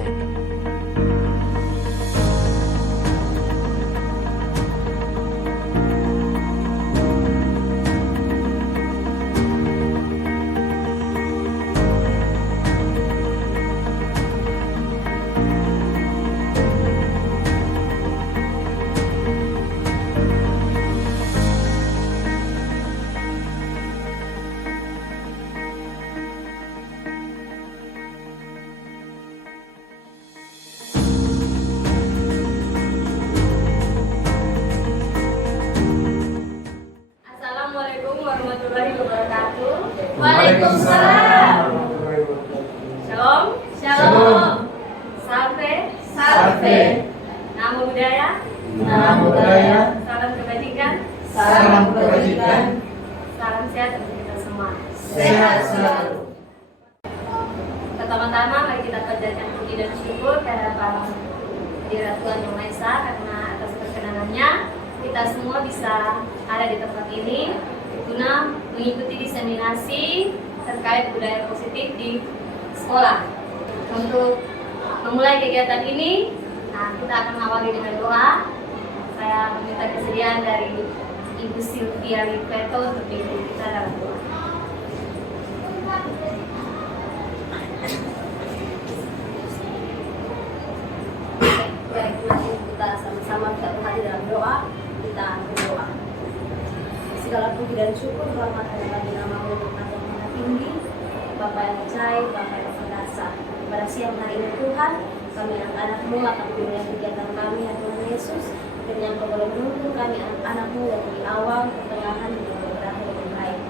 Asep. Assalamualaikum warahmatullahi wabarakatuh. Waalaikumsalam. Shalom. Shalom. Salve. Salve. Namo budaya. Namo budaya. Salam kebajikan. Salam kebajikan. Salam sehat untuk kita semua. Sehat selalu. Pertama-tama mari kita panjatkan puji dan syukur kehadirat Tuhan Yang Maha Esa karena atas perkenanannya kita semua bisa ada di tempat ini guna mengikuti diseminasi terkait budaya positif di sekolah. Untuk memulai kegiatan ini, kita akan awali dengan doa. Saya meminta kesediaan dari Ibu Sylvia Lipeto untuk memimpin kita dalam doa. Baik, mari kita sama-sama kita berhati dalam doa. Kita berdoa. Segala puji dan syukur hormat bagi nama-Mu yang Maha Tinggi, Bapa yang percaya, Bapa yang perkasa. Pada siang hari ini Tuhan, kami anak-anak-Mu akan memulai kegiatan kami ya Tuhan Yesus. Dengan Kau boleh menuntun kami anak-anak-Mu yang di awal, pertengahan, dan berakhir dengan baik.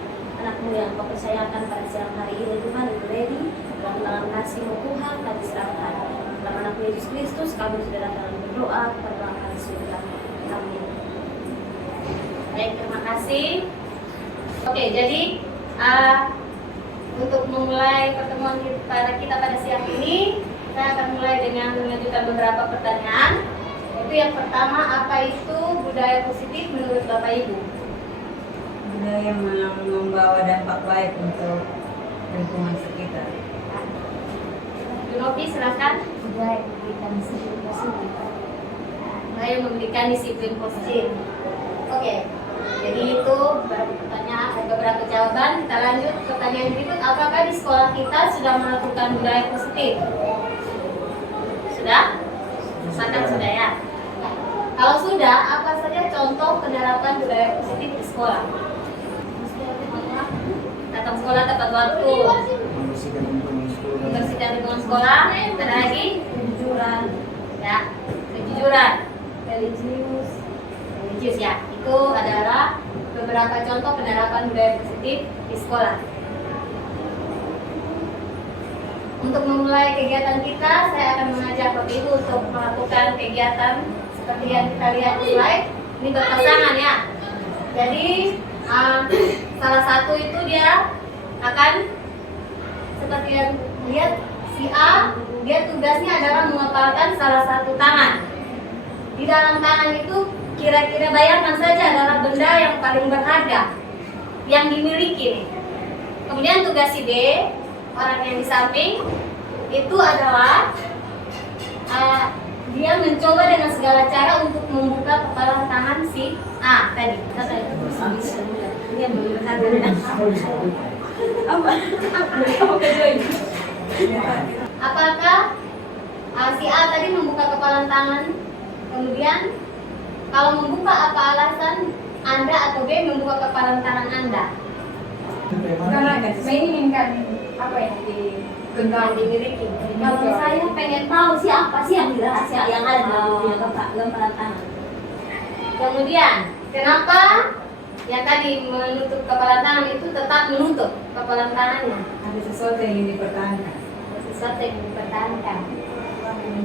Anak-Mu yang Kau percayakan pada siang hari ini Tuhan, Ibu Lady, dalam tangan kasih-Mu Tuhan kami serahkan. Dalam anak Yesus Kristus kami sudah datang berdoa kepada Bapa di surga. Amin. Baik, terima kasih. Oke, jadi untuk memulai pertemuan kita pada siang ini, saya akan mulai dengan mengajukan beberapa pertanyaan. Itu yang pertama, apa itu budaya positif menurut Bapak Ibu? Budaya yang membawa dampak baik untuk lingkungan sekitar. Junopi, silakan. Budaya memberikan disiplin positif. Budaya memberikan disiplin positif. Oke, jadi itu beberapa pertanyaan, beberapa jawaban. Kita lanjut ke pertanyaan berikut. Apakah di sekolah kita sudah melakukan budaya positif? Sudah? Mantap, sudah ya. Kalau sudah, apa saja contoh penerapan budaya positif di sekolah? Datang sekolah tepat waktu, membersihkan lingkungan sekolah. Ada lagi? Kejujuran, Ya, kejujuran. religius, Ya, itu adalah beberapa contoh penerapan budaya positif di sekolah. Untuk memulai kegiatan kita, saya akan mengajak Bapak Ibu untuk melakukan kegiatan seperti yang kita lihat di slide. Ini berpasangan ya. Jadi salah satu itu dia akan seperti yang lihat si A, dia tugasnya adalah mengepalkan salah satu tangan. Di dalam tangan itu kira-kira bayangkan saja adalah benda yang paling berharga yang dimiliki. Kemudian tugas si B, orang yang di samping, itu adalah dia mencoba dengan segala cara untuk membuka kepala tangan si A tadi. dia berharga. Apakah si A tadi membuka kepala tangan? Kemudian kalau membuka, apa alasan Anda atau B membuka kepala tangan Anda? Karena menginginkan apa yang Dimiliki. Kalau saya pengen tahu siapa sih yang rahasia yang ada di dalam lembaran tangan. Kemudian, kenapa yang tadi menutup kepala tangan itu tetap menutup kepala tangannya? Ada sesuatu yang ingin dipertahankan. Sesuatu yang dipertahankan.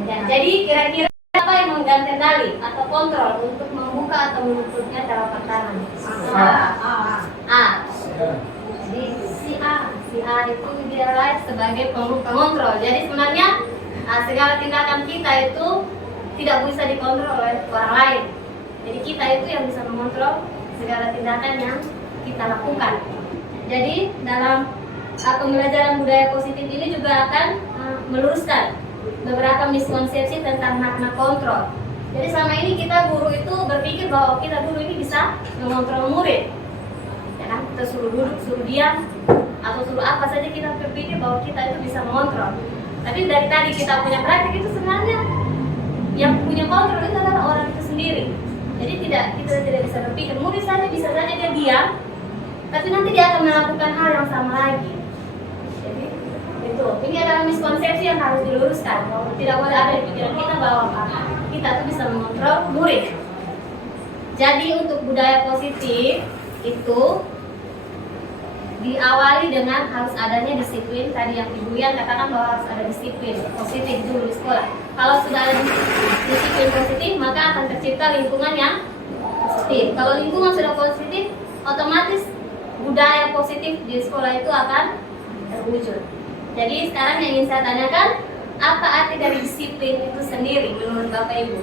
Ya, jadi kira-kira apa yang mengganti tali atau kontrol untuk membuka atau menutupnya telapak tangan? A. Jadi si A itu dia sebagai pengontrol. Jadi sebenarnya segala tindakan kita itu tidak bisa dikontrol oleh orang lain. Jadi kita itu yang bisa mengontrol segala tindakan yang kita lakukan. Jadi dalam pembelajaran budaya positif ini juga akan meluruskan beberapa beberapa miskonsepsi tentang makna kontrol. Jadi selama ini kita guru itu berpikir bahwa kita guru ini bisa mengontrol murid. Ya kan? Kita suruh duduk, suruh diam, atau suruh apa saja kita berpikir bahwa kita itu bisa mengontrol. Tapi dari tadi kita punya praktik itu sebenarnya yang punya kontrol itu adalah orang itu sendiri. Jadi kita tidak bisa berpikir, murid saja bisa saja dia diam, tapi nanti dia akan melakukan hal yang sama lagi. Jadi itu, ini adalah miskonsepsi yang harus diluruskan. Tidak boleh ada di pikiran kita bahwa kita tuh bisa mengontrol murid. Jadi untuk budaya positif itu diawali dengan harus adanya disiplin. Tadi yang Ibu Lian katakan bahwa harus ada disiplin positif dulu di sekolah. Kalau sudah ada disiplin positif, maka akan tercipta lingkungan yang positif. Kalau lingkungan sudah positif, otomatis budaya positif di sekolah itu akan terwujud. Jadi sekarang yang ingin saya tanyakan, apa arti dari disiplin itu sendiri menurut Bapak Ibu?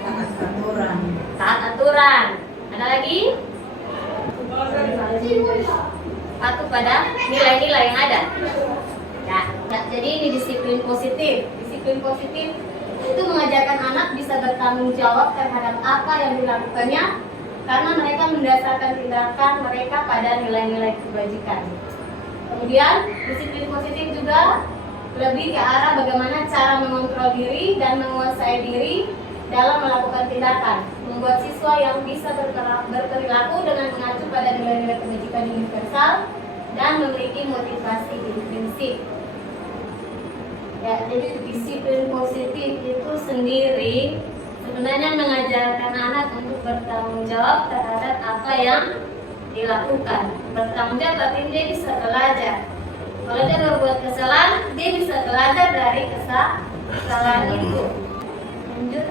Taat aturan. Taat aturan. Ada lagi? Patuh pada nilai-nilai yang ada. Nah, jadi ini disiplin positif. Disiplin positif itu mengajarkan anak bisa bertanggung jawab terhadap apa yang dilakukannya karena mereka mendasarkan tindakan mereka pada nilai-nilai kebajikan. Kemudian disiplin positif juga lebih ke arah bagaimana cara mengontrol diri dan menguasai diri dalam melakukan tindakan, membuat siswa yang bisa berperilaku dengan mengacu pada nilai-nilai kebajikan universal dan memiliki motivasi intrinsik. Ya, jadi disiplin positif itu sendiri sebenarnya mengajarkan anak untuk bertanggung jawab terhadap apa yang dilakukan. Bertanggung jawab artinya dia bisa belajar. Kalau dia berbuat kesalahan, dia bisa belajar dari kesalahan itu. Lanjut.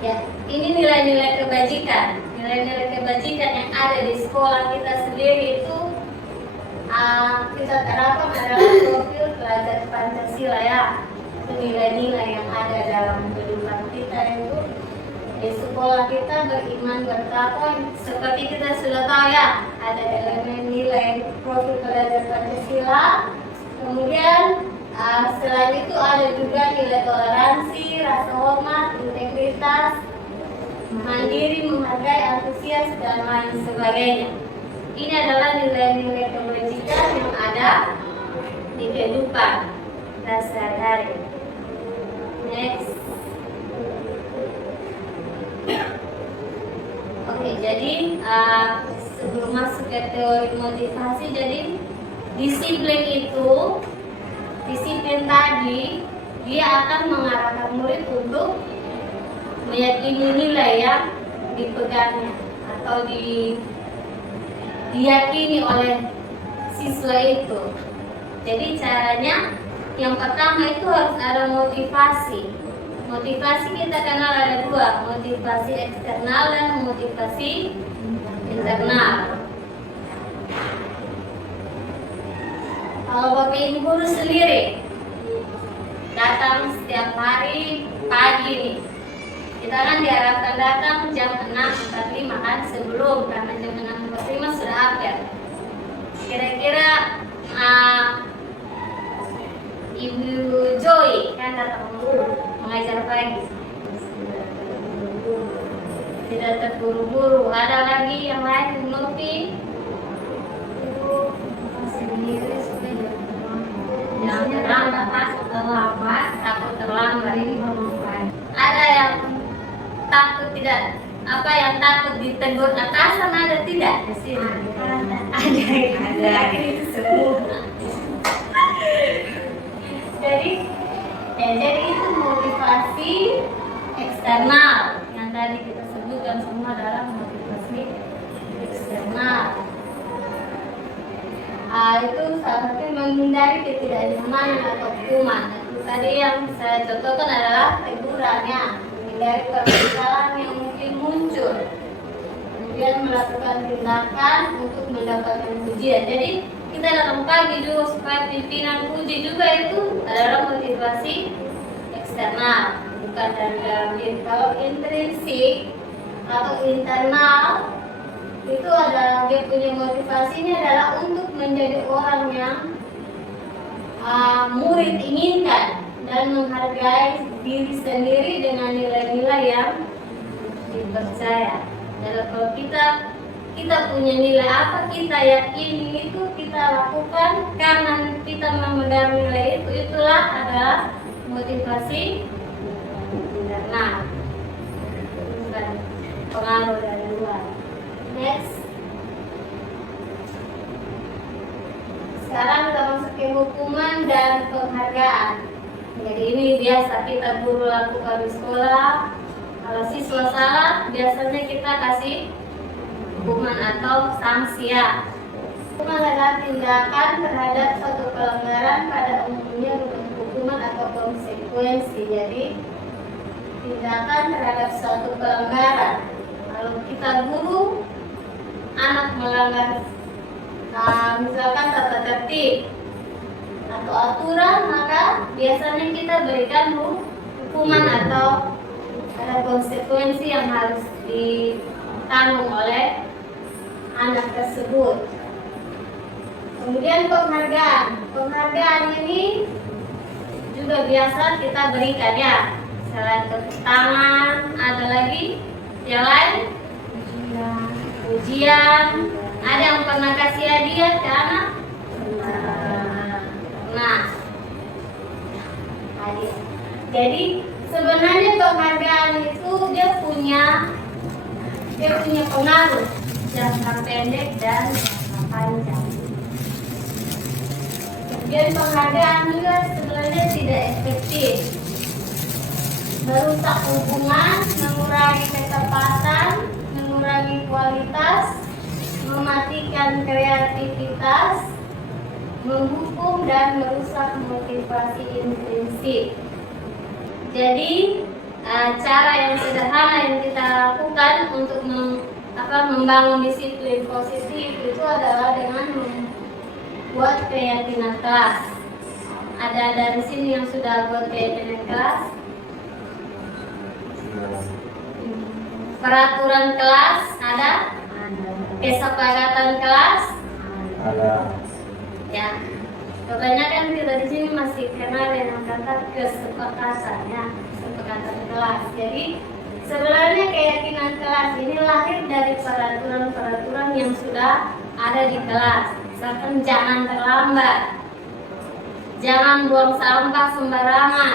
Ya, ini nilai-nilai kebajikan. Nilai-nilai kebajikan yang ada di sekolah kita sendiri itu kita terapkan adalah profil pelajar Pancasila ya. Itu nilai-nilai yang ada dalam kehidupan kita itu. Di sekolah kita beriman bertakwa seperti kita sudah tahu ya, ada elemen nilai profil pelajar Pancasila. Kemudian selain itu ada juga nilai toleransi, rasa hormat, integritas, mandiri, menghargai, antusias, dan lain sebagainya. Ini adalah nilai-nilai kebajikan yang ada di kehidupan kita sehari-hari. Next. Oke, jadi sebelum masuk ke teori motivasi, jadi disiplin tadi dia akan mengarahkan murid untuk meyakini nilai yang dipegangnya atau diyakini oleh siswa itu. Jadi caranya yang pertama itu harus ada motivasi. Motivasi kita kenal ada dua, motivasi eksternal dan motivasi internal. Kalau Bapak Ibu guru sendiri datang setiap hari pagi nih, kita kan diharapkan datang jam 6.45 kan, sebelum, karena jam 6.45 sudah apel. Kira-kira Ibu Joy kan datang mengajar pagi, tidak terburu-buru. Ada lagi yang lain, Bu Novi? Yang terlambat, takut terlambat. Ada yang takut tidak, yang takut ditegur atasan, ada tidak di sini? Ada. Ini semua. Jadi itu motivasi eksternal yang tadi kita sebutkan, semua adalah motivasi eksternal. Itu salah satu menghindari ketidaknyamanan atau kuman. Itu tadi yang saya contohkan adalah tegurannya, menghindari permasalahan yang mungkin muncul, kemudian melakukan tindakan untuk mendapatkan pujian. Jadi kita dalam pagi dulu supaya pimpinan puji juga, itu adalah motivasi eksternal, bukan dari dalam diri. Kalau intrinsik atau internal itu adalah dia punya motivasinya adalah untuk menjadi orang yang murid inginkan. dan menghargai diri sendiri dengan nilai-nilai yang dipercaya. Jadi kalau kita punya nilai apa kita yakini itu kita lakukan karena kita memegang nilai itu, itulah adalah motivasi internal, bukan pengaruh dari luar. Next. Sekarang kita masuk ke hukuman dan penghargaan. Jadi ini biasa kita guru lakukan di sekolah. Kalau siswa salah, biasanya kita kasih hukuman atau sanksi ya. Hukuman adalah tindakan terhadap suatu pelanggaran pada umumnya hukuman atau konsekuensi. Jadi tindakan terhadap suatu pelanggaran. Kalau kita guru, anak melanggar misalkan tata tertib atau aturan, maka biasanya kita berikan hukuman atau ada konsekuensi yang harus ditanggung oleh anak tersebut. Kemudian penghargaan ini juga biasa kita berikan ya. Selain tepuk tangan, ada lagi yang lain, ujian. Ada yang pernah kasih hadiah ke anak? Nah, hadiah. Jadi sebenarnya penghargaan itu dia punya pengaruh jangka pendek dan jangka panjang. Kemudian penghargaan juga sebenarnya tidak efektif, merusak hubungan, mengurangi ketepatan, mengurangi kualitas, mematikan kreativitas, menghukum dan merusak motivasi intrinsik. Jadi cara yang sederhana yang kita lakukan untuk membangun disiplin positif itu adalah dengan membuat keyakinan kelas. Ada dari sini yang sudah buat keyakinan kelas? Peraturan kelas ada? Kesepakatan kelas Ada. ya. Kebanyakan kita di sini masih kenal dengan kata kesepakatan ya, kesepakatan kelas. Jadi sebenarnya keyakinan kelas ini lahir dari peraturan-peraturan yang sudah ada di kelas. Misalkan jangan terlambat, jangan buang sampah sembarangan.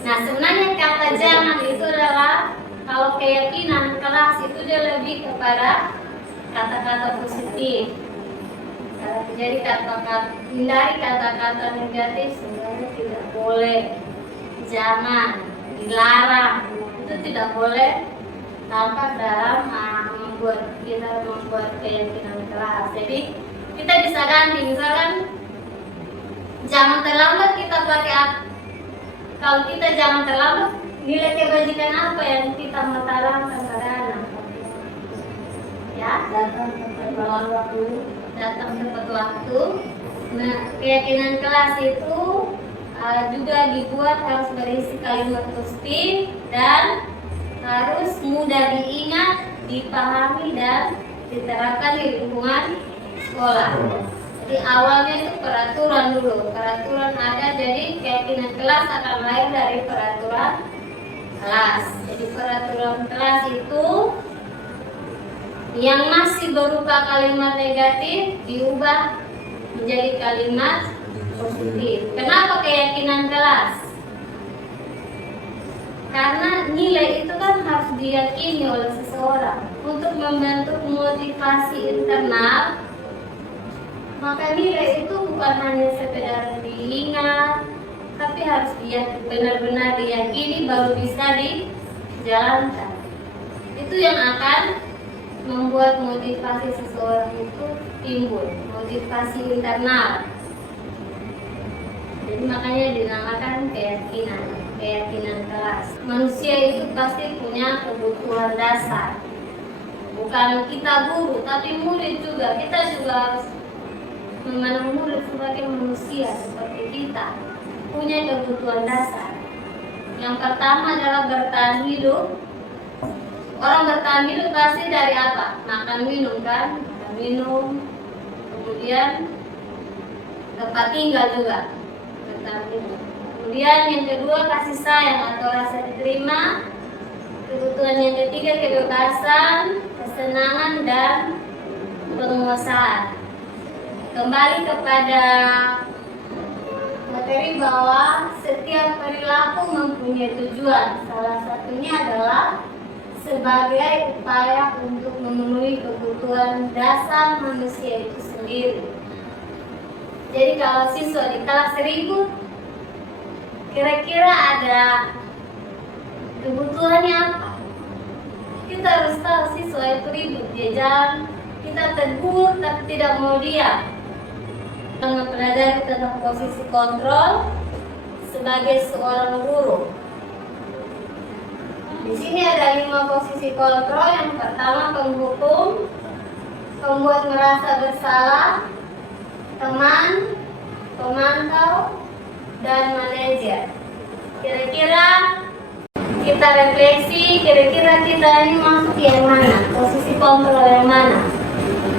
Nah sebenarnya kata jangan itu adalah, kalau keyakinan kelas itu dia lebih kepada kata-kata positif. Jadi hindari kata-kata negatif, sebenarnya tidak boleh, jangan, dilarang, itu tidak boleh tampak dalam membuat keyakinan kelas. Jadi kita bisa ganti, misalkan jangan terlambat kita pakai kalau kita jangan terlambat, nilai kebajikan apa yang kita mau tanamkan pada anak? Ya, datang tepat waktu. Nah, keyakinan kelas itu juga dibuat harus berisi kalimat positif dan harus mudah diingat, dipahami dan diterapkan di lingkungan sekolah. Jadi awalnya itu peraturan dulu. Peraturan ada, jadi keyakinan kelas akan lahir dari peraturan kelas. Jadi peraturan kelas itu yang masih berupa kalimat negatif diubah menjadi kalimat positif. Kenapa keyakinan kelas? Karena nilai itu kan harus diyakini oleh seseorang. Untuk membentuk motivasi internal, maka nilai itu bukan hanya sekedar diingat, tapi harus benar-benar diyakini baru bisa dijalankan. Itu yang akan membuat motivasi seseorang itu timbul, motivasi internal. Jadi makanya dinamakan keyakinan kelas. Manusia itu pasti punya kebutuhan dasar. Bukan kita guru, tapi murid juga. Kita juga harus memandang murid sebagai manusia seperti kita, punya kebutuhan dasar. Yang pertama adalah bertahan hidup. Orang bertahan hidup pasti dari apa? Makan minum kan? Makan minum, kemudian tempat tinggal juga bertahan hidup. Kemudian yang kedua, kasih sayang atau rasa diterima. Kebutuhan yang ketiga, kebebasan, kesenangan, dan penguasaan. Kembali kepada materi bahwa setiap perilaku mempunyai tujuan. Salah satunya adalah sebagai upaya untuk memenuhi kebutuhan dasar manusia itu sendiri. Jadi kalau siswa di kelas 1000, kira-kira ada kebutuhannya apa? Kita harus tahu siswa itu ribut, dia jalan, kita tegur tapi tidak mau diam. Kita mempelajari tentang posisi kontrol sebagai seorang guru. Di sini ada 5 posisi kontrol. Yang pertama, penghukum, pembuat merasa bersalah, teman, pemantau, dan manajer. Kira-kira kita refleksi, kira-kira kita ini masuk yang mana? Posisi kontrol yang mana?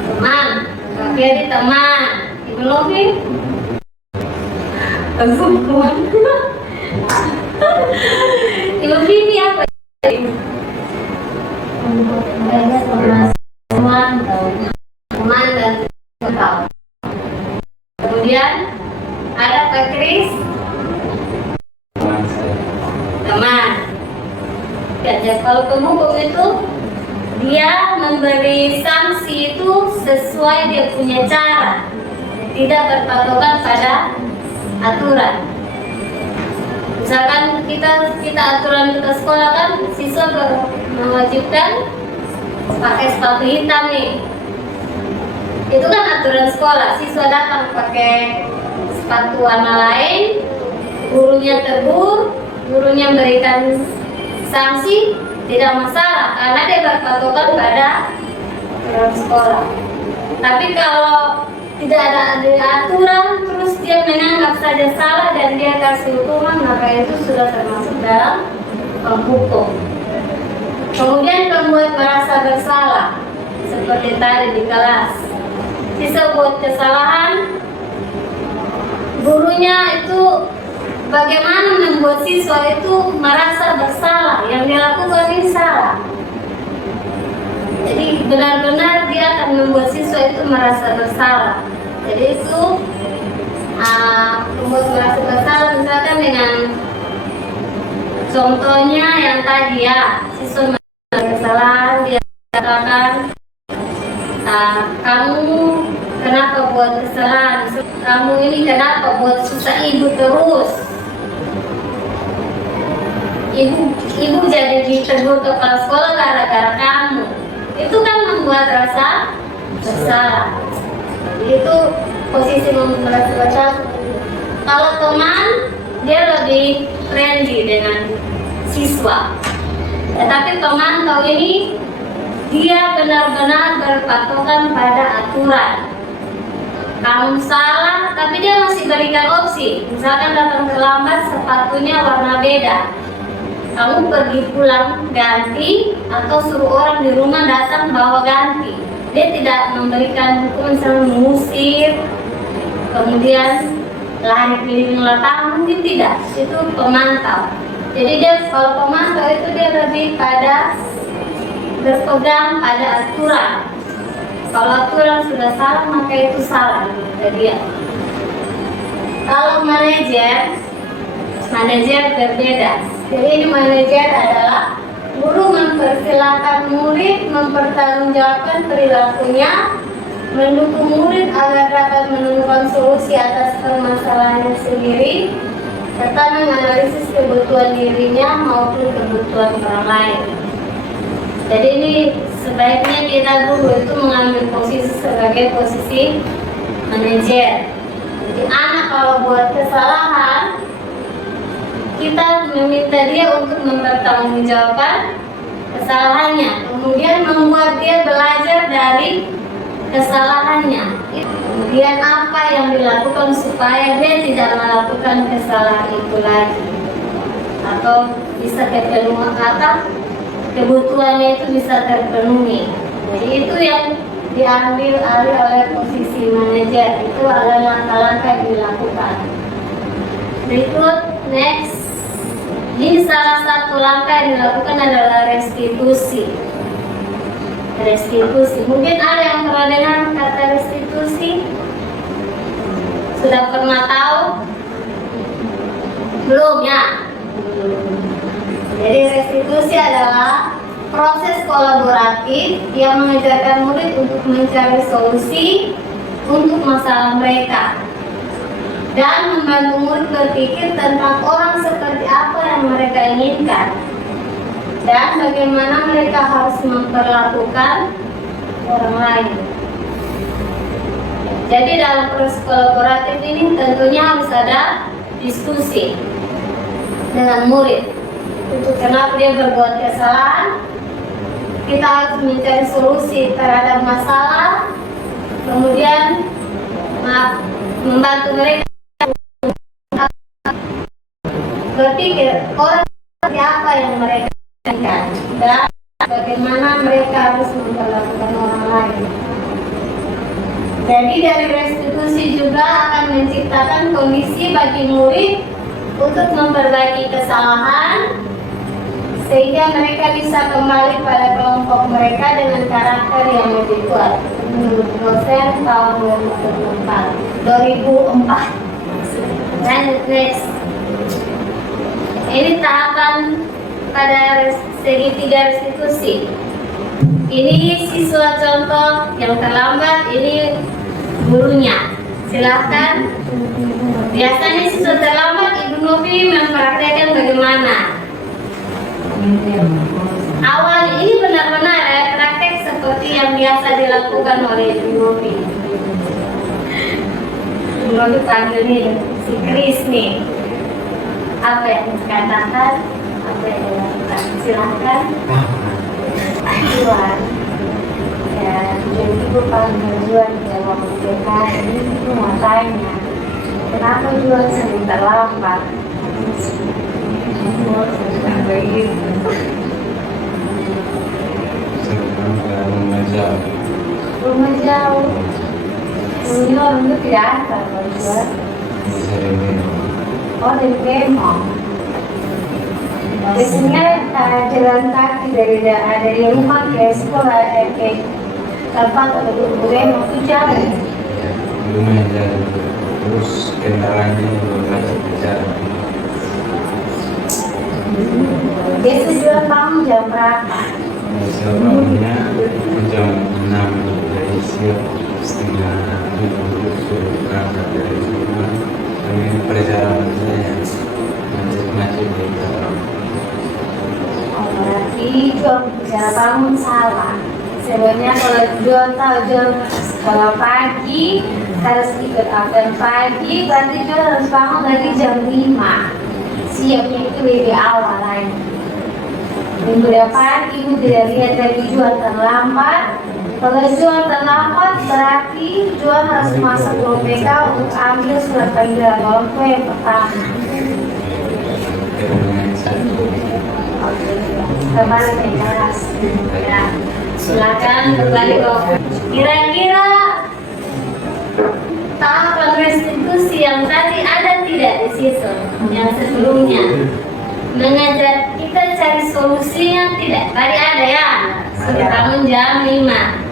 Teman, jadi teman. Ibu Novi? Penghukum. Ibu Vivi apa? Teman dan pemantau. Kemudian ada Pak Kris, teman. Ya, kalau penghukum itu dia memberi sanksi itu sesuai dia punya cara, tidak berpatokan pada aturan. Misalkan kita aturan kita sekolah kan, siswa mewajibkan pakai sepatu hitam nih. Itu kan aturan sekolah. Siswa datang pakai sepatu warna lain, gurunya tegur, gurunya memberikan sanksi, tidak masalah karena dia berpatokan pada aturan sekolah. Tapi kalau tidak ada aturan, terus dia menganggap saja salah dan dia kasih hukuman, maka itu sudah termasuk dalam penghukum. Kemudian pembuat merasa bersalah, seperti tadi di kelas. Siswa buat kesalahan, gurunya itu bagaimana membuat siswa itu merasa bersalah, yang dia lakukan ini salah. Jadi benar-benar dia akan membuat siswa itu merasa bersalah. Jadi itu membuat merasa bersalah, misalkan dengan contohnya yang tadi ya, siswa merasa kesalahan, dia katakan, kamu kenapa buat kesalahan? Kamu ini kenapa buat susah ibu terus? Ibu jadi ditegur kepala sekolah gara-gara kamu. Itu kan membuat rasa bersalah. Itu posisi membuat merasa bersalah. Kalau teman, dia lebih friendly dengan siswa. Tetapi pemantau ini dia benar-benar berpatokan pada aturan. Kamu salah, tapi dia masih berikan opsi. Misalkan datang terlambat, sepatunya warna beda. Kamu pergi pulang ganti, atau suruh orang di rumah datang bawa ganti. Dia tidak memberikan hukuman misalnya mengusir, kemudian lari keliling lapangan, mungkin tidak. Itu pemantau. Jadi dia kalau pemantau itu dia lebih pada berpegang pada aturan. Kalau aturan sudah salah, maka itu salah bagi dia. Kalau manajer berbeda. Jadi ini manajer adalah guru mempersilahkan murid mempertanggungjawabkan perilakunya, mendukung murid agar dapat menemukan solusi atas permasalahannya sendiri, serta menganalisis kebutuhan dirinya maupun kebutuhan orang lain. Jadi ini sebaiknya kita guru itu mengambil posisi sebagai posisi manajer. Jadi anak kalau buat kesalahan, kita meminta dia untuk mempertanggungjawabkan kesalahannya, kemudian membuat dia belajar dari kesalahannya. Kemudian apa yang dilakukan supaya dia tidak melakukan kesalahan itu lagi, atau bisa kepenuhan kata kebutuhannya itu bisa terpenuhi. Jadi itu yang diambil alih oleh posisi manajer. Itu adalah langkah-langkah yang dilakukan. Berikut next. Ini salah satu langkah yang dilakukan adalah restitusi. Restitusi. Mungkin ada yang pernah dengar kata restitusi? Sudah pernah tahu? Belum ya? Jadi restitusi adalah proses kolaboratif yang mengajarkan murid untuk mencari solusi untuk masalah mereka dan membantu murid berpikir tentang orang seperti apa yang mereka inginkan dan bagaimana mereka harus memperlakukan orang lain. Jadi dalam proses kolaboratif ini tentunya harus ada diskusi dengan murid untuk kenapa dia berbuat kesalahan. Kita harus mencari solusi terhadap masalah, kemudian membantu mereka berpikir orang seperti apa yang mereka inginkan dan bagaimana mereka harus memperlakukan orang lain. Jadi dari restitusi juga akan menciptakan kondisi bagi murid untuk memperbaiki kesalahan sehingga mereka bisa kembali pada kelompok mereka dengan karakter yang lebih kuat. Menurut dosen tahun 2004. Dan next, ini tahapan pada segitiga restitusi. Ini siswa contoh yang terlambat, ini gurunya. Silahkan. Biasanya siswa terlambat, Ibu Novi mempraktekkan bagaimana. Awal ini benar-benar praktek seperti yang biasa dilakukan oleh Ibu Novi. Ibu Novi panggil nih si Kris nih. Apa yang dikatakan? Apa yang dilakukan? Silahkan. Juan. Ya, jadi Ibu panggil Juan ya waktu TK ini Ibu mau tanya, kenapa Juan sering terlambat? Rumah jauh. Dulunya orang itu tidak ada kalau Juan. Oh, dari Bemong. Biasanya jalan kaki dari rumah ke sekolah ke tempat atau Bemong itu jauh. Lumayan jauh. Terus kendaraannya juga jauh. Biasa jual bangun jam berapa? Bangunnya jam 6 dari siang, setengah 7 sudah berangkat dari rumah. Ini perjalanan saya macet-macet di dalam. Oh, berarti jual cara bangun salah. Sebenarnya kalau jual tahu jual kalau pagi harus ikut apel pagi, berarti jual harus bangun dari jam 5. Siapnya itu lebih awal lagi. Minggu depan Ibu tidak lihat lagi jual terlambat. Kalau jual terlambat berarti jual harus masuk ke BK untuk ambil surat panggilan orang tua yang pertama. Kembali ke kelas. Ya, silakan kembali ke. Kira-kira tahapan restitusi yang tadi ada tidak di situ? Yang sebelumnya mengajar kita cari solusinya tidak? Tadi ada ya, sudah bangun jam 5.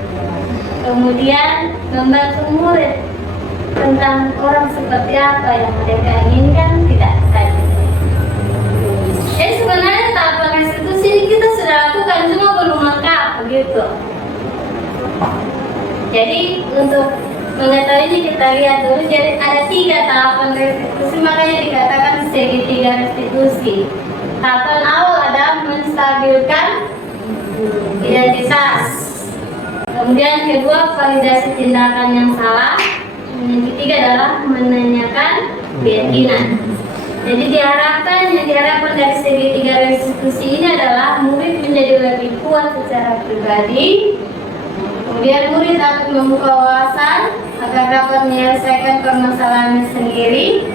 Kemudian membantu murid tentang orang seperti apa yang mereka inginkan tidak tadi. Jadi sebenarnya tahapan restitusi ini kita sudah lakukan, cuma belum lengkap begitu. Jadi untuk mengetahuinya kita lihat dulu. Jadi ada 3 tahapan restitusi, makanya dikatakan segitiga restitusi. Tahapan awal ada menstabilkan identitas. Kemudian kedua, validasi tindakan yang salah. Yang ketiga adalah menanyakan keyakinan. Jadi yang diharapkan dari segitiga restitusi ini adalah murid menjadi lebih kuat secara pribadi. Kemudian murid dapat membuka wawasan agar dapat menyelesaikan permasalahannya sendiri.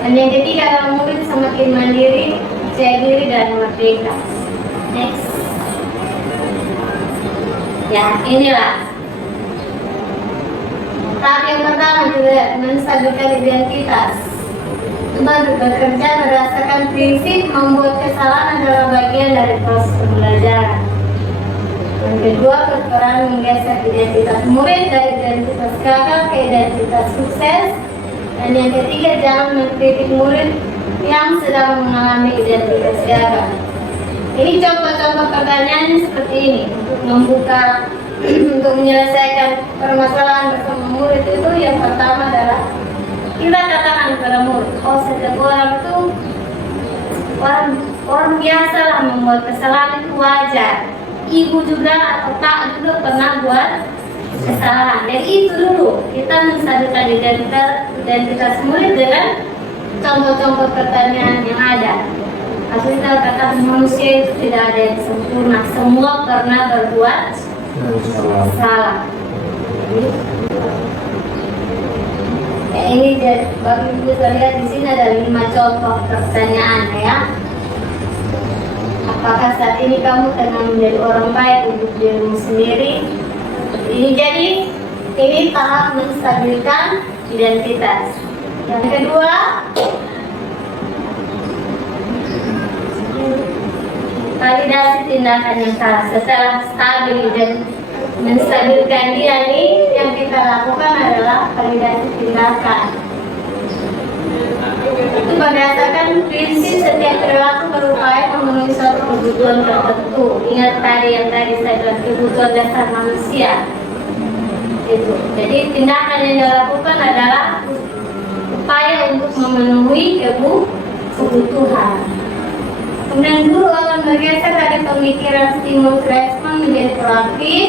Dan yang ketiga adalah murid semakin mandiri, percaya diri dan merdeka. Next. Ya, inilah tahap yang pertama juga menstabilkan identitas. cuma bekerja berdasarkan prinsip membuat kesalahan adalah bagian dari proses pembelajaran. Yang kedua, berperan menggeser identitas murid dari identitas gagal ke identitas sukses. Dan yang ketiga, jangan mengkritik murid yang sedang mengalami identitas gagal. Ini contoh-contoh pertanyaan seperti ini untuk membuka untuk menyelesaikan permasalahan bersama murid itu. Yang pertama adalah kita katakan kepada murid, oh setiap orang itu orang biasa lah membuat kesalahan, itu wajar. Ibu juga atau pak juga pernah buat kesalahan. Jadi itu dulu kita menstabilkan identitas murid dengan contoh-contoh pertanyaan yang ada. Atau kita katakan manusia itu tidak ada yang sempurna, semua pernah berbuat salah. Ini bagi ibu terlihat di sini ada 5 contoh pertanyaan ya. Apakah saat ini kamu tengah menjadi orang baik untuk dirimu sendiri? Ini jadi ini tahap menstabilkan identitas. Yang kedua, validasi tindakan yang salah. Setelah stabil dan menstabilkan dia nih, yang kita lakukan adalah validasi tindakan. Itu berdasarkan prinsip setiap perilaku berupaya memenuhi suatu kebutuhan tertentu. Ingat tadi yang tadi saya bilang, kebutuhan dasar manusia. Itu. Jadi tindakan yang dilakukan adalah upaya untuk memenuhi kebutuhan. Kemudian guru akan bergeser dari pemikiran stimulus respon menjadi proaktif.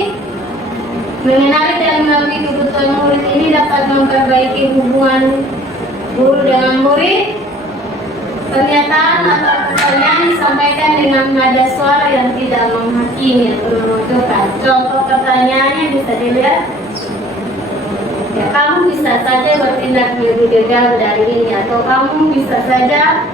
Mengenali dan mengerti kebutuhan murid ini dapat memperbaiki hubungan guru dengan murid. Pernyataan atau pertanyaan disampaikan dengan nada suara yang tidak menghakimi atau memojokkan. Contoh pertanyaannya bisa dilihat. Ya, kamu bisa saja bertindak lebih jauh dari ini, atau kamu bisa saja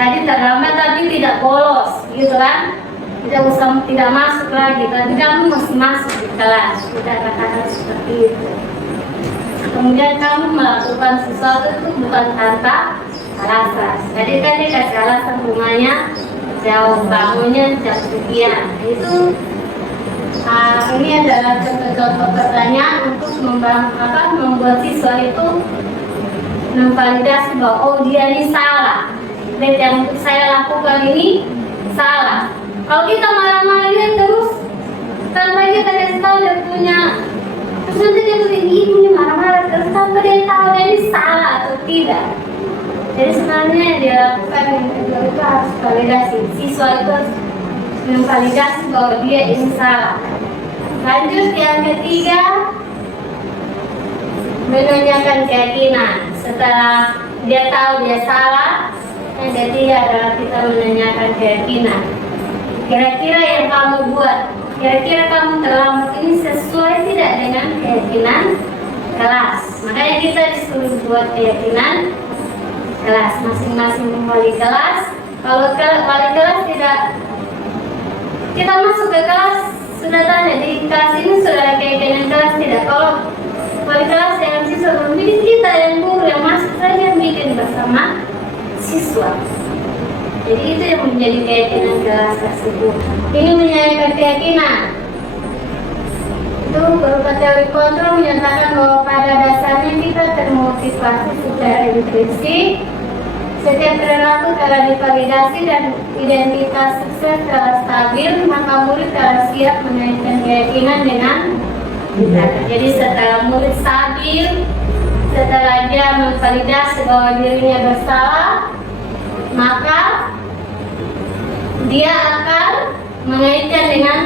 tadi terlambat tapi tidak bolos, gitu kan? Tidak masuk lagi, tapi kamu masih masuk di kelas. Kita katakan seperti itu. Kemudian kamu melakukan sesuatu itu bukan tanpa alasan. Tadi kan dikasih alasan rumahnya jauh, bangunnya jam sekian. Itu ini adalah contoh-contoh pertanyaan untuk membuat siswa itu memvalidasi bahwa oh dia ini salah. Dan yang saya lakukan ini salah. Kalau kita marah-marahnya terus tanpa dia kasih tahu dia punya, terus nanti dia bilang ibunya marah-marah terus tanpa dia tahu dia ini salah atau tidak. Jadi sebenarnya yang dilakukan yang kedua itu harus validasi. Siswa itu harus memvalidasi bahwa dia ini salah. Lanjut yang ketiga, menanyakan keyakinan. Setelah dia tahu dia salah, yang ketiga adalah kita menanyakan keyakinan. Kira-kira yang kamu buat, kira-kira kamu terlambat ini sesuai tidak dengan keyakinan kelas. Makanya kita disuruh buat keyakinan kelas, masing-masing wali kelas. Kalau wali kelas tidak, kita masuk ke kelas sudah tanya di kelas ini sudah ada keyakinan kelas tidak. Kalau wali kelas yang siswa belum bikin, kita yang guru yang masuk saja bikin bersama siswa. Jadi itu yang menjadi keyakinan kelas tersebut. Ini menyanyikan keyakinan. Itu berupa teori kontrol menyatakan bahwa pada dasarnya kita termotivasi secara intrinsik. Setiap perilaku telah divalidasi dan identitas sukses telah stabil, maka murid telah siap menaikkan keyakinan dengan tindakan. Jadi setelah murid stabil, setelah dia memvalidasi bahwa dirinya bersalah, maka dia akan menaikkan dengan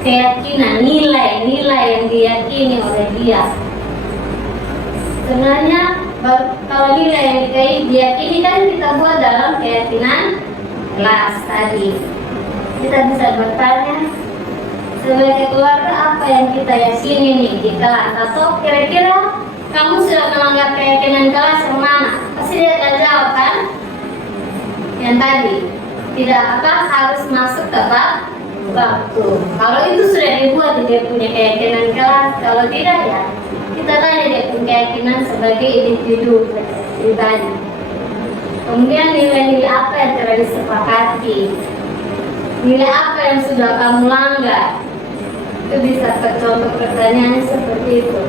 keyakinan, nilai-nilai yang diyakini oleh dia. Sebenarnya kalau nilai yang diyakini kan kita buat dalam keyakinan kelas tadi. Kita bisa bertanya sebagai keluarga apa yang kita yakini nih di kelas, atau kira-kira kamu sudah melanggar keyakinan kelas yang mana? Pasti dia akan jawab kan? Yang tadi tidak harus masuk tepat waktu. Kalau itu sudah dibuat dia punya keyakinan kelas, kalau tidak ya kita tanya dia punya keyakinan sebagai individu pribadi. Kemudian nilai-nilai apa yang telah disepakati, nilai apa yang sudah kamu langgar. Itu bisa contoh pertanyaannya seperti itu.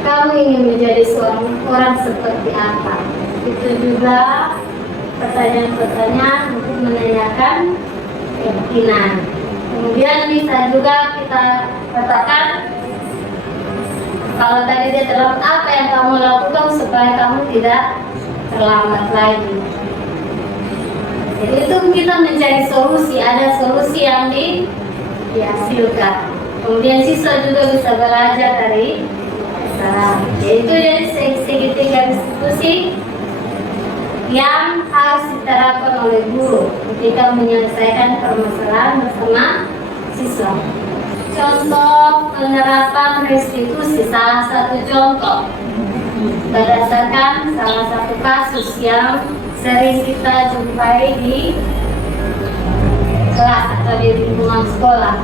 Kamu ingin menjadi seorang orang seperti apa? Itu juga pertanyaan-pertanyaan untuk menanyakan keyakinan. Kemudian bisa juga kita katakan, kalau tadi dia terlambat, apa yang kamu lakukan supaya kamu tidak terlambat lagi. Jadi itu kita mencari solusi, ada solusi yang dihasilkan. Kemudian siswa juga bisa belajar dari kesalahan. Yaitu dari segitiga diskusi yang harus diterapkan oleh guru ketika menyelesaikan permasalahan bersama siswa. Contoh penerapan restitusi, salah satu contoh berdasarkan salah satu kasus yang sering kita jumpai di kelas atau di lingkungan sekolah.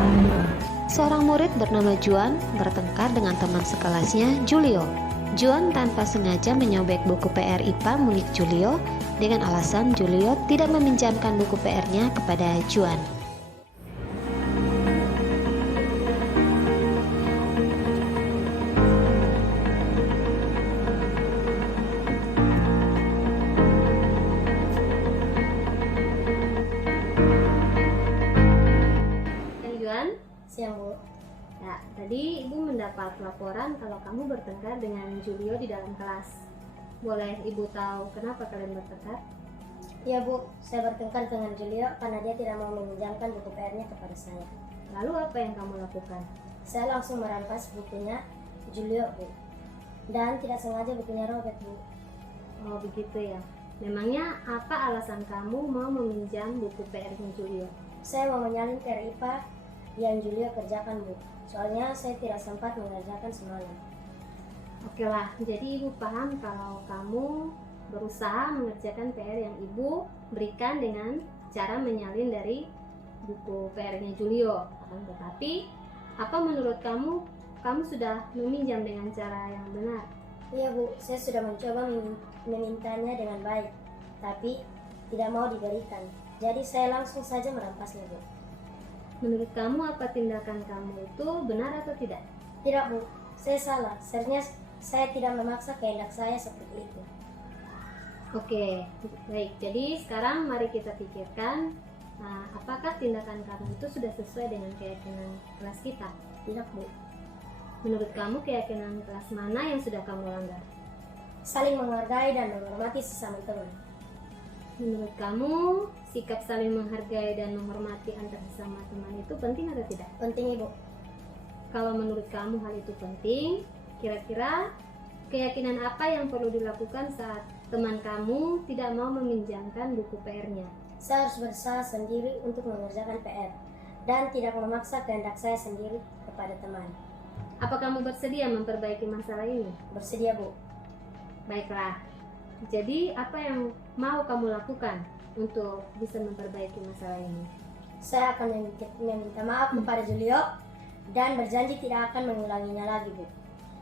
Seorang murid bernama Juan bertengkar dengan teman sekelasnya, Julio. Juan tanpa sengaja menyobek buku PR IPA milik Julio dengan alasan Julio tidak meminjamkan buku PR-nya kepada Juan. Juan, Siang, Bu. ya, tadi Ibu mendapat laporan kalau kamu bertengkar dengan Julio di dalam kelas. Boleh Ibu tahu kenapa kalian bertengkar? Iya, Bu. Saya bertengkar dengan Julio karena dia tidak mau meminjamkan buku PR-nya kepada saya. Lalu apa yang kamu lakukan? Saya langsung merampas bukunya Julio, Bu. Dan tidak sengaja bukunya robek, Bu. Oh begitu ya. Memangnya apa alasan kamu mau meminjam buku PR-nya Julio? Saya mau menyalin PR IPA yang Julio kerjakan, Bu. Soalnya saya tidak sempat mengerjakan semuanya. Oke lah, jadi Ibu paham kalau kamu berusaha mengerjakan PR yang Ibu berikan dengan cara menyalin dari buku PR-nya Julio. Akan tetapi, apa menurut kamu, kamu sudah meminjam dengan cara yang benar? Iya, Bu. Saya sudah mencoba memintanya dengan baik, tapi tidak mau diberikan. Jadi saya langsung saja merampasnya, Bu. Menurut kamu apa tindakan kamu itu benar atau tidak? Tidak, Bu. Saya salah. Sebenarnya saya tidak memaksa kehendak saya seperti itu. Oke, baik. Jadi sekarang mari kita pikirkan, apakah tindakan kamu itu sudah sesuai dengan keyakinan kelas kita? Tidak, Bu. Menurut kamu keyakinan kelas mana yang sudah kamu langgar? Saling menghargai dan menghormati sesama teman. Menurut kamu sikap saling menghargai dan menghormati antar sesama teman itu penting atau tidak? Penting, Ibu. Kalau menurut kamu hal itu penting, kira-kira keyakinan apa yang perlu dilakukan saat teman kamu tidak mau meminjamkan buku PR-nya? Saya harus berusaha sendiri untuk mengerjakan PR dan tidak memaksa kehendak saya sendiri kepada teman. Apa kamu bersedia memperbaiki masalah ini? Bersedia, Bu. Baiklah. Jadi apa yang mau kamu lakukan untuk bisa memperbaiki masalah ini? Saya akan meminta maaf kepada Julio dan berjanji tidak akan mengulanginya lagi, Bu.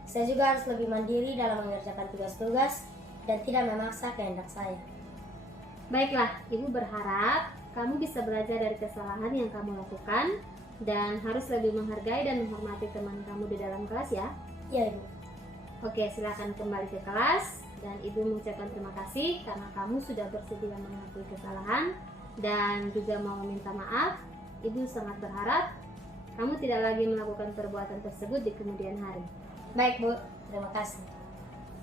Saya juga harus lebih mandiri dalam mengerjakan tugas-tugas dan tidak memaksa kehendak saya. Baiklah, Ibu berharap kamu bisa belajar dari kesalahan yang kamu lakukan dan harus lebih menghargai dan menghormati teman kamu di dalam kelas ya. Iya, Ibu. Oke, silakan kembali ke kelas dan Ibu mengucapkan terima kasih karena kamu sudah bersedia mengakui kesalahan dan juga mau meminta maaf. Ibu sangat berharap kamu tidak lagi melakukan perbuatan tersebut di kemudian hari. Baik, Bu. Terima kasih.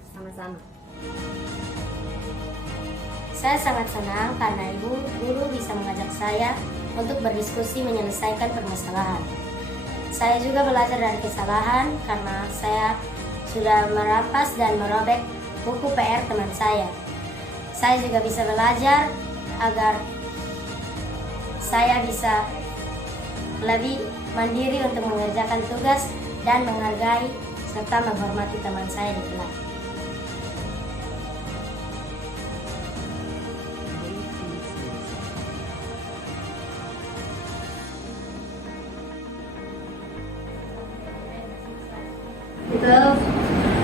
Sama-sama. Saya sangat senang karena Ibu guru bisa mengajak saya untuk berdiskusi menyelesaikan permasalahan. Saya juga belajar dari kesalahan karena saya sudah merampas dan merobek buku PR teman saya. Saya juga bisa belajar agar saya bisa lebih mandiri untuk mengerjakan tugas dan menghargai serta menghormati teman saya di kelas. Itu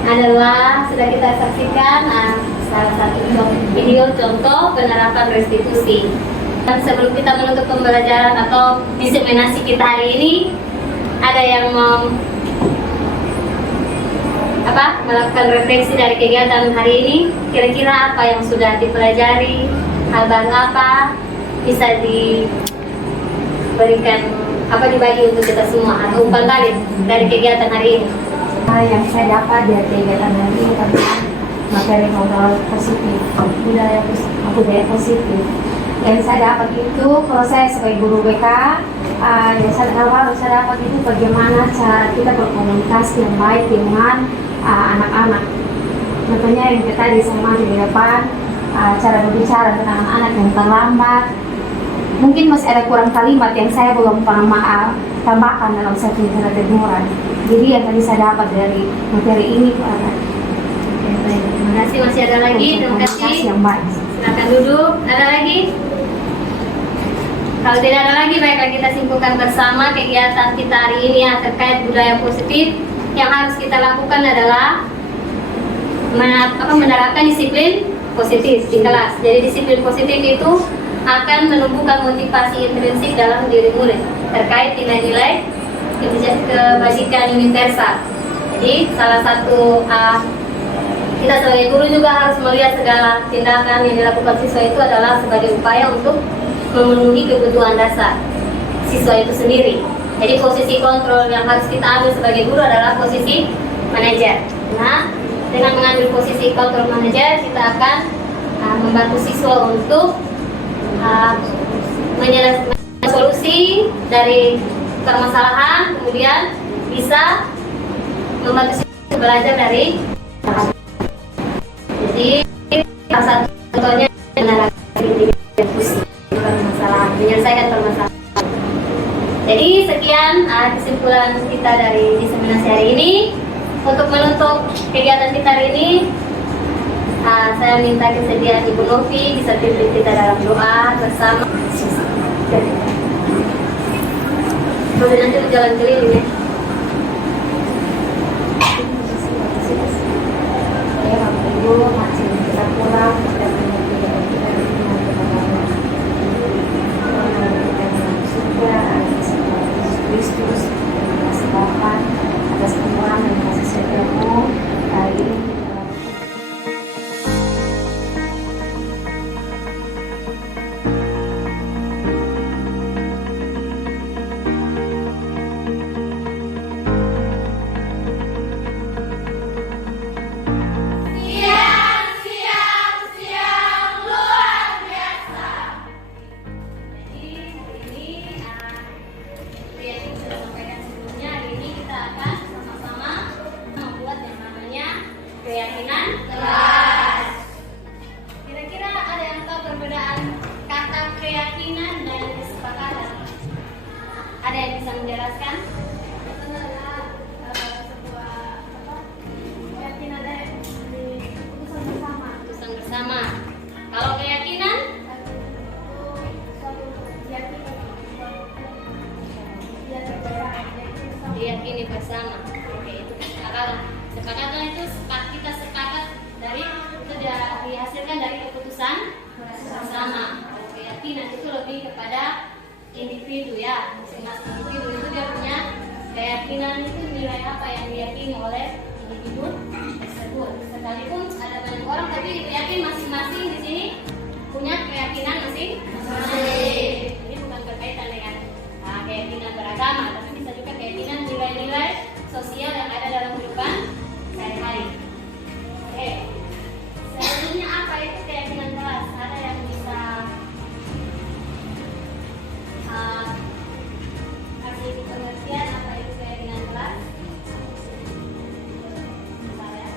adalah sudah kita saksikan salah satu video contoh penerapan restitusi. Dan sebelum kita menutup pembelajaran atau diseminasi kita hari ini, ada yang mau melakukan refleksi dari kegiatan hari ini. Kira-kira apa yang sudah dipelajari, hal baru apa bisa diberikan, dibagi untuk kita semua, atau umpan balik dari kegiatan hari ini. Yang saya dapat dari kegiatan hari ini tentang materi ngobrol positif, budaya positif. Yang saya dapat itu, kalau saya sebagai guru BK, yang saya dapat itu bagaimana cara kita berkomunikasi yang baik dengan anak-anak. Contohnya yang tadi saya masih di depan, cara berbicara dengan anak-anak yang terlambat. Mungkin masih ada kurang kalimat yang saya belum pernah tambahkan dalam satu teguran. Jadi yang tadi saya dapat dari materi ini, terima kasih. Masih ada lagi? Terima kasih. Yang baik. Silakan duduk. Ada lagi? Kalau tidak ada lagi, baiklah kita simpulkan bersama kegiatan kita hari ini ya, terkait budaya positif. Yang harus kita lakukan adalah menerapkan disiplin positif di kelas. Jadi disiplin positif itu akan menumbuhkan motivasi intrinsik dalam diri murid terkait nilai-nilai kebajikan universal. Jadi salah satu kita sebagai guru juga harus melihat segala tindakan yang dilakukan siswa itu adalah sebagai upaya untuk memenuhi kebutuhan dasar siswa itu sendiri. Jadi posisi kontrol yang harus kita ambil sebagai guru adalah posisi manajer. Nah, dengan mengambil posisi kontrol manajer, kita akan membantu siswa untuk menyelesaikan solusi dari permasalahan, kemudian bisa membantu siswa belajar dari. Jadi salah satu contohnya menyelesaikan permasalahan. Jadi sekian kesimpulan kita dari diseminasi hari ini. Untuk menutup kegiatan kita hari ini, saya minta kesediaan Ibu Novi bisa pimpin kita dalam doa bersama. Novi nanti jalan keliling ya. Ibu masih kita pulang dan Kristus atas Bapa, atas kemurahan dan kasih setiamu hari ini. Keyakinan kelas. Kira-kira ada yang tahu perbedaan kata keyakinan dan kesepakatan? Ada yang bisa menjelaskan? Itu adalah sebuah keyakinan dari keputusan bersama. Keputusan bersama. Kalau keyakinan? Diyakini bersama. Oke, itu kesepakatan. Kesepakatan itu kita sepakat dari sudah dihasilkan dari keputusan bersama. Kalau keyakinan itu lebih kepada individu ya, masing-masing individu itu dia punya keyakinan, itu nilai apa yang diyakini oleh individu tersebut. Sekalipun ada banyak orang tapi yakin masing-masing di sini punya keyakinan masing-masing. Ini bukan berkaitan dengan keyakinan beragama, tapi bisa juga keyakinan nilai-nilai sosial yang ada dalam kehidupan sehari-hari. Oke. Selanjutnya apa itu keyakinan kelas? Ada yang bisa kasih pengertian apa itu keyakinan kelas? Misalnya,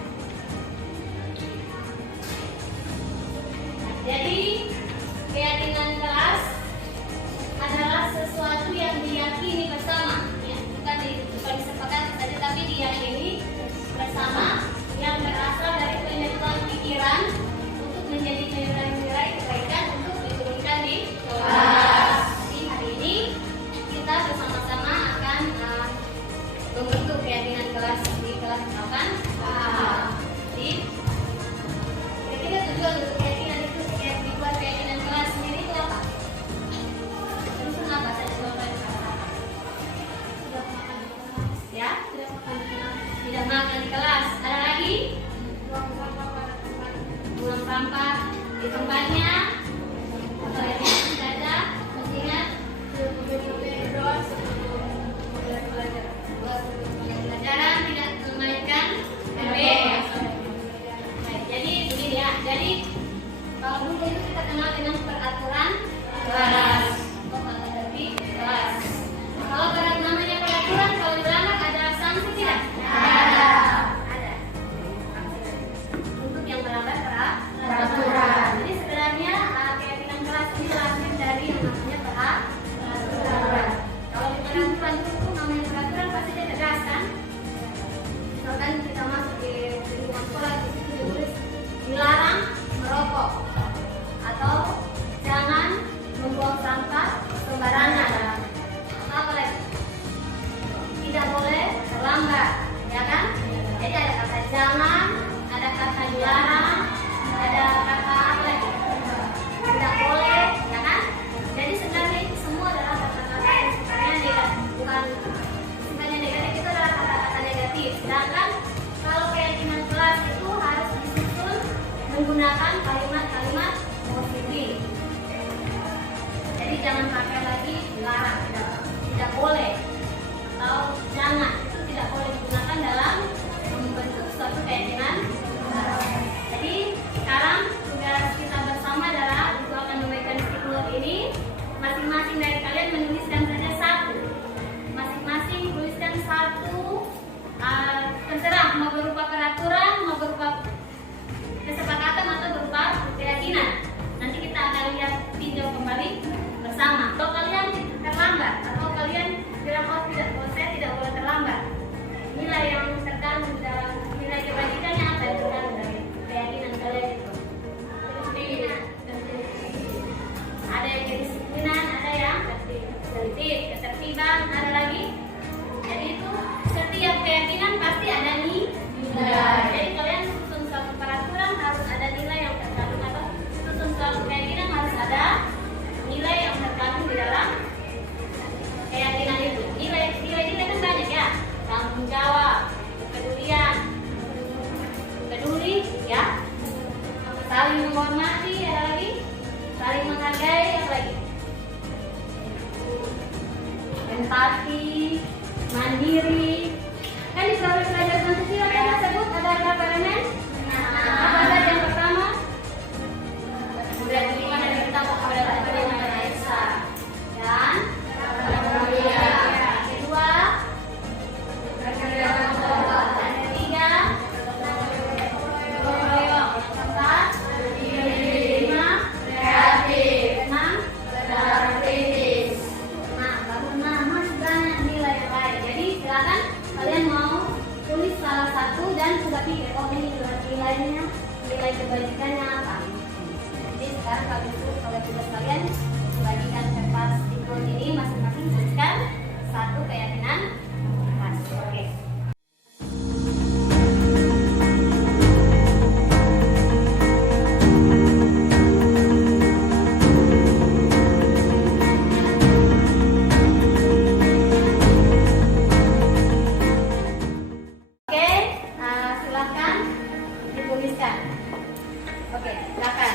empati, mandiri. Kan di proses belajar Pancasila kan tersebut ada berapa elemen? Apa saja yang pertama? Kemudian kita kepada Tuhan yang Maha Esa. Dan yang kedua, dan ketiga, yang keempat, lima, kreatif, enam, kritis. Nah, masih banyak nilai yang lain. Jadi silakan kalian mau tulis salah satu dan coba pikir, oh ini nilainya, nilai kebajikannya apa? Jadi sekarang kalau tugas kalian bagikan kertas ikut ini masing-masing tuliskan satu keyakinan. Oke. Silakan dituliskan. Oke, silakan.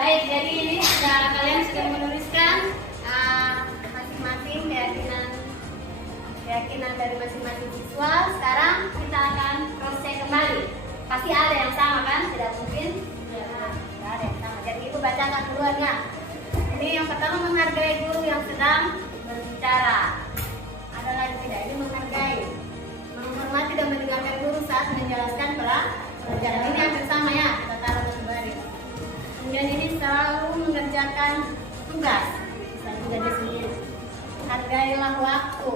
Baik, jadi ini kalian sudah menuliskan masing-masing keyakinan dari masing-masing siswa. Sekarang kita akan cross check kembali. Pasti ada yang sama kan? Tidak mungkin tidak ada yang sama. Jadi ibu bacakan duluan ya. Ini yang pertama, menghargai guru yang sedang berbicara. Ada lagi tidak? Ini menghargai, menghormati dan mendengarkan guru saat menjelaskan pelajaran. Ini yang bersama ya, kita taruh di baris. Kemudian ini selalu mengerjakan tugas. Bisa juga disini. Hargailah waktu.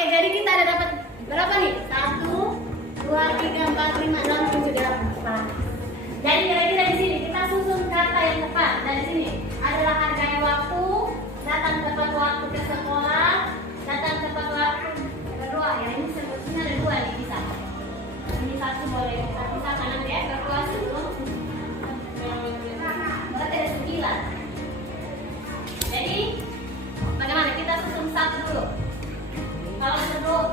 Jadi kita ada dapat berapa nih? 1, 2, 3, 4, 5, 6, 7, 8. Jadi kira-kira di sini kita susun kata yang tepat. Dari sini adalah hargai waktu, datang tepat waktu ke sekolah, datang tepat waktu kedua. Ya ini sebetulnya ada 2 nih bisa. Ini 1 boleh kita pisahkan nanti ya. Kedua sebelum berarti ada 9. Jadi bagaimana kita susun 1 dulu? Kalau berdua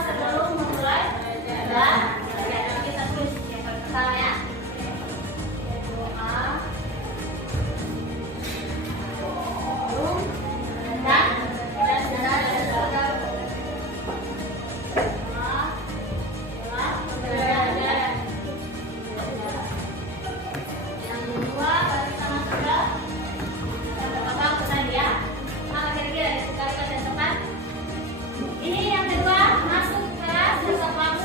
sebelum memulai belajar, kita tulis yang pertama ya. Doa, dan yang kedua baru sama sudah apa tadi ya? Apa kira-kira kalimat yang tepat? Ini yang kedua, masuk kelas besok waktu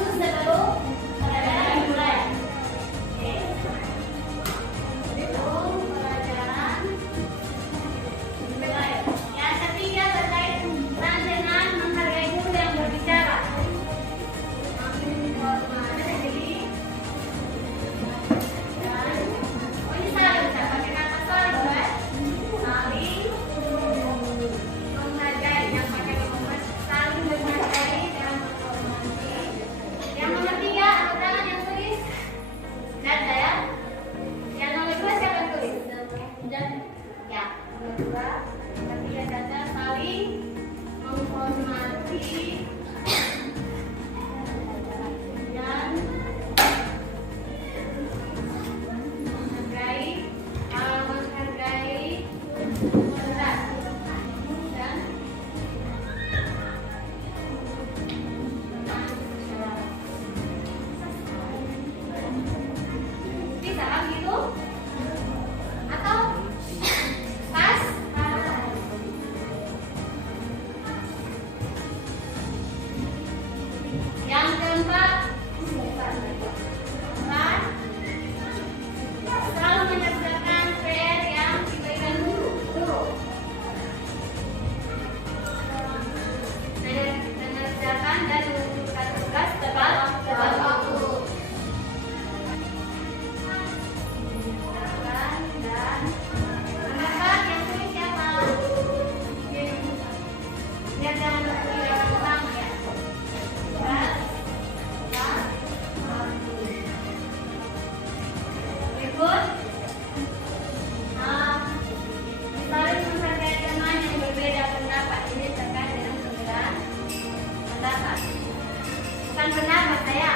saya,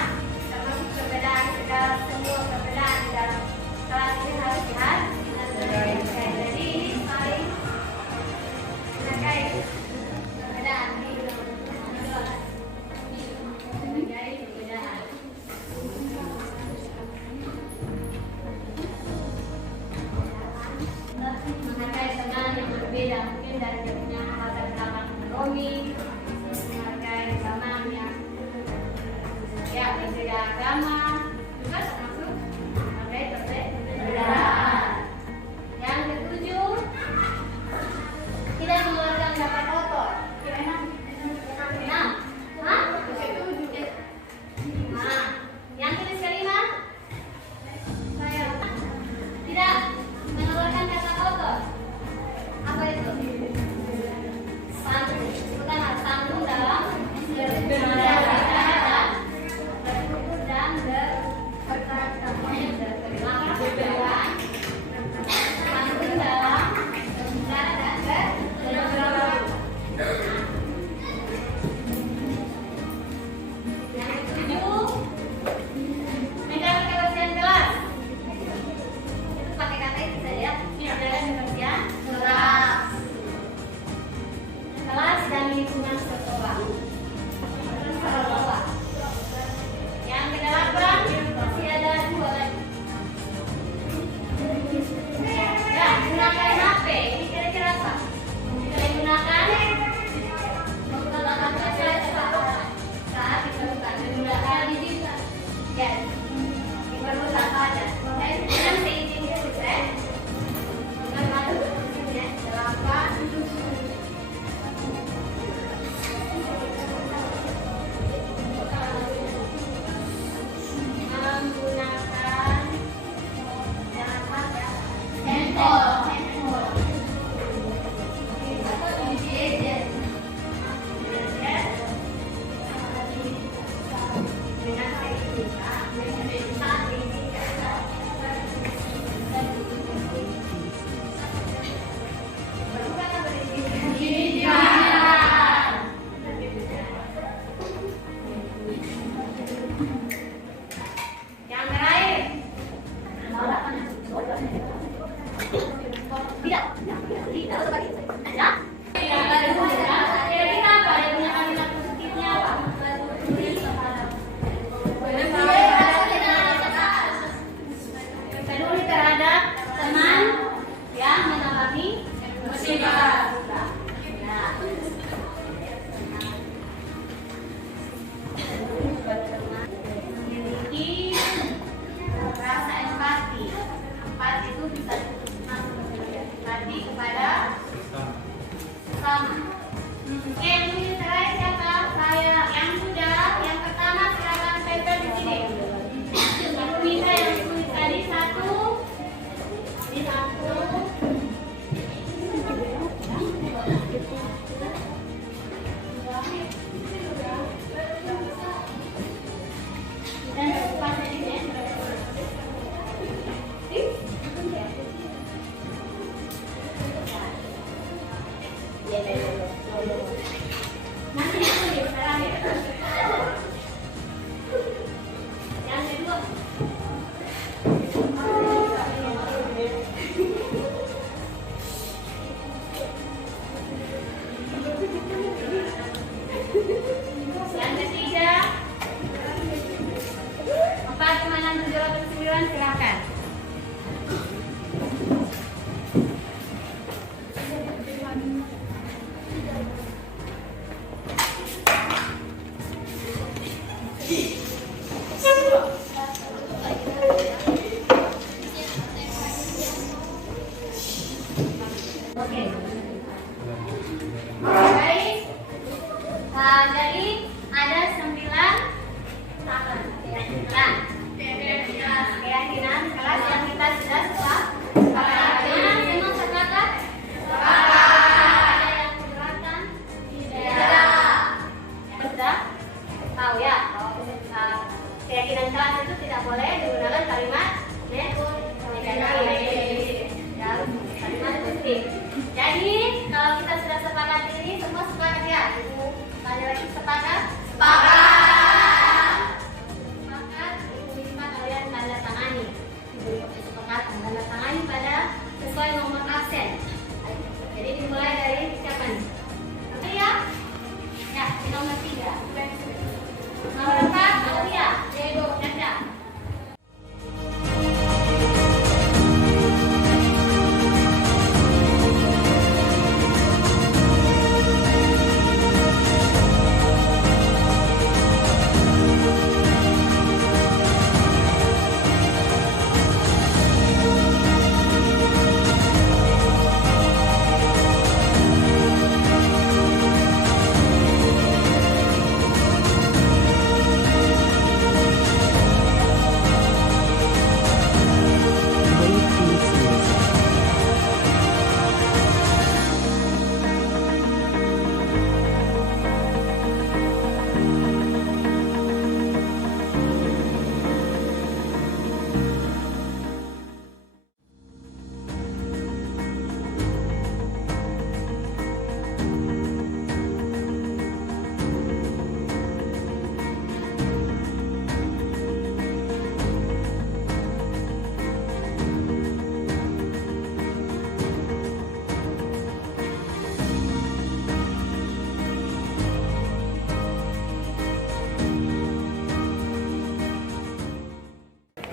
termasuk perbedaan segala semua perbedaan di dalam kelas ini harus lihat. Jadi ini paling terkait perbedaan di kelas. Sebagai perbedaan. Menghargai teman yang berbeda, mungkin dari dia punya latar belakang ekonomi, menghargai teman yang ya berbeda agama, juga termasuk menghargai perbedaan. Yang ketujuh, tidak mengeluarkan pendapat kotor. Nah, yang kelima, saya tidak mengeluarkan kata kotor. Apa itu? Santun. Bukan santun dalam berbicara dan bertutur dan berkata berbeda. Santun dalam berbicara dan berbicara. Yang ketujuh, menjaga kebersihan kelas. Itu pakai kata itu saja. Menjaga kebersihan kelas dan lingkungan sekolah. Yang kedelapan, masih ada dua lagi. Ya, gunakan HP. Ini kira-kira apa? Kita gunakan menggunakan saat diperlukan. Menggunakan digital. Ya, diperlukan pada. Dengan seizin saya. Dengan masuk ya, delapan. Menggunakan handphone. Yang terakhir, tidak. Ya. Kira-kira apa yang punya kalimat positifnya apa? Peduli terhadap teman yang mengalami musibah. Memiliki rasa empati. Empati itu bisa empati kepada sesama. Oke, yang punya terakhir siapa? Saya. Yang sudah, yang pertama silakan tempel di sini. Ibu minta yang tulis tadi satu. Ini satu. Dan cepat tadi ya. Nanti ditulis sekarang ya. Yang kedua. Yang ketiga. 4,679 silakan. Oke. Baik. Jadi ada 9 tahap keyakinan kelas yang kita sudah sepakat. Semua sepakat? Ada yang keberatan? Tidak. Sudah tahu ya kalau keyakinan kelas itu tidak boleh digunakan kalimat negatif. Kalimat positif. Jadi kalau kita sudah sepakat ini, semua sepakat ya? Ibu tanya lagi, sepakat? Sepakat.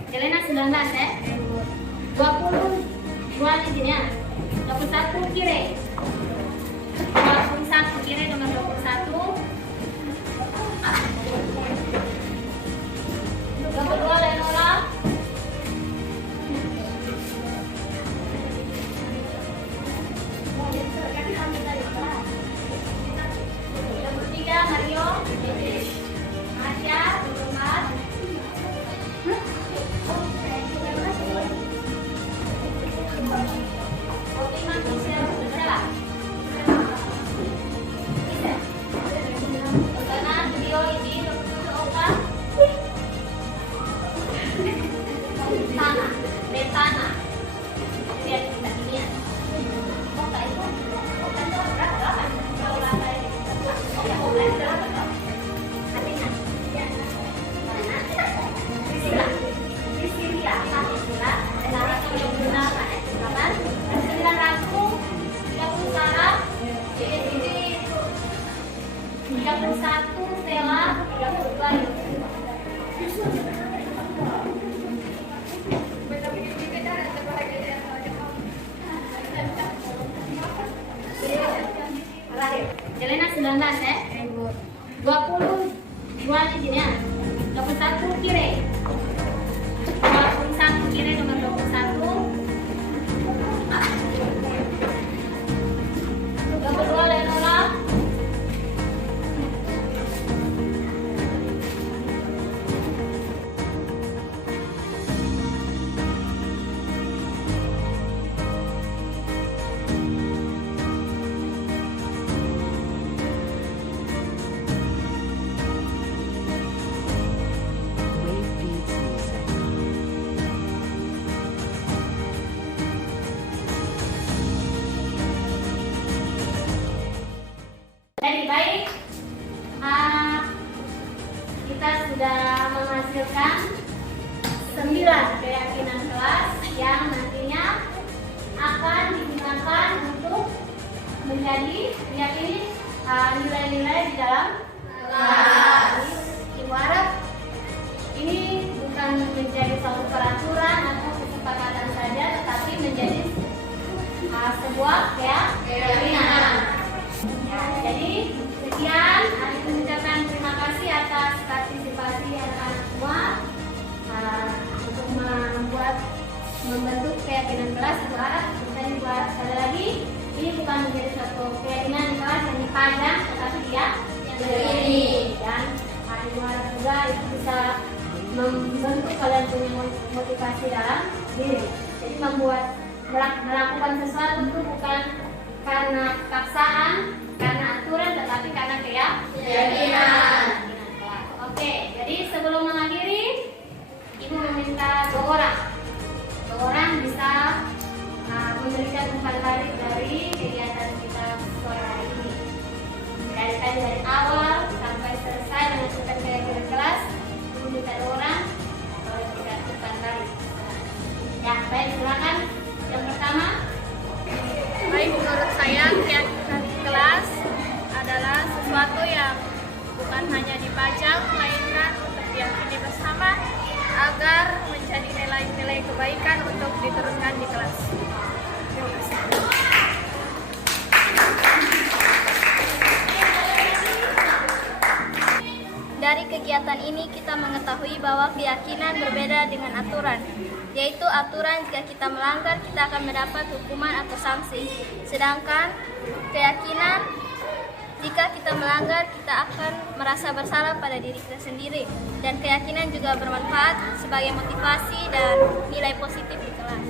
Jelena 19 ya. 22 di sini ya. 21 kiri. 21 kiri nomor 21. Nomor 2 Lenora. Nomor 3 Mario. Masya, nomor 4. Jelena 19 ya. 22 di sini ya. 21 kiri. 21 kiri nomor 21. Nomor 2 Lenora. Jadi baik, kita sudah menghasilkan 9 keyakinan kelas yang nantinya akan digunakan untuk menjadi meyakini nilai-nilai di dalam kelas. Ibu harap ini bukan menjadi suatu peraturan atau kesepakatan saja, tetapi menjadi sebuah keyakinan. Ya, jadi sekian, Adik mengucapkan terima kasih atas partisipasi anak-anak semua untuk membentuk keyakinan kelas. Ibu harap bisa dibuat sekali lagi. Ini bukan menjadi suatu keyakinan kelas yang dipajang, tetapi dia yang berdiri. Dan Ibu harap juga itu bisa membentuk kalian punya motivasi dalam diri. Jadi melakukan sesuatu itu bukan karena paksaan, karena aturan, tetapi karena keyakinan. Oke, jadi sebelum mengakhiri, Ibu meminta dua orang bisa memberikan umpan balik dari kegiatan kita sore hari ini. Dari awal sampai selesai menentukan kegiatan kelas, Ibu minta dua orang memberikan umpan balik. Ya, baik, silakan. Yang pertama. Baik, menurut saya keyakinan kelas adalah sesuatu yang bukan hanya dipajang, melainkan untuk diyakini bersama agar menjadi nilai-nilai kebaikan untuk diturunkan di kelas. Terima kasih. Dari kegiatan ini kita mengetahui bahwa keyakinan berbeda dengan aturan, yaitu aturan jika kita melanggar kita akan mendapat hukuman atau sanksi. Sedangkan keyakinan jika kita melanggar kita akan merasa bersalah pada diri kita sendiri. Dan keyakinan juga bermanfaat sebagai motivasi dan nilai positif di kelas.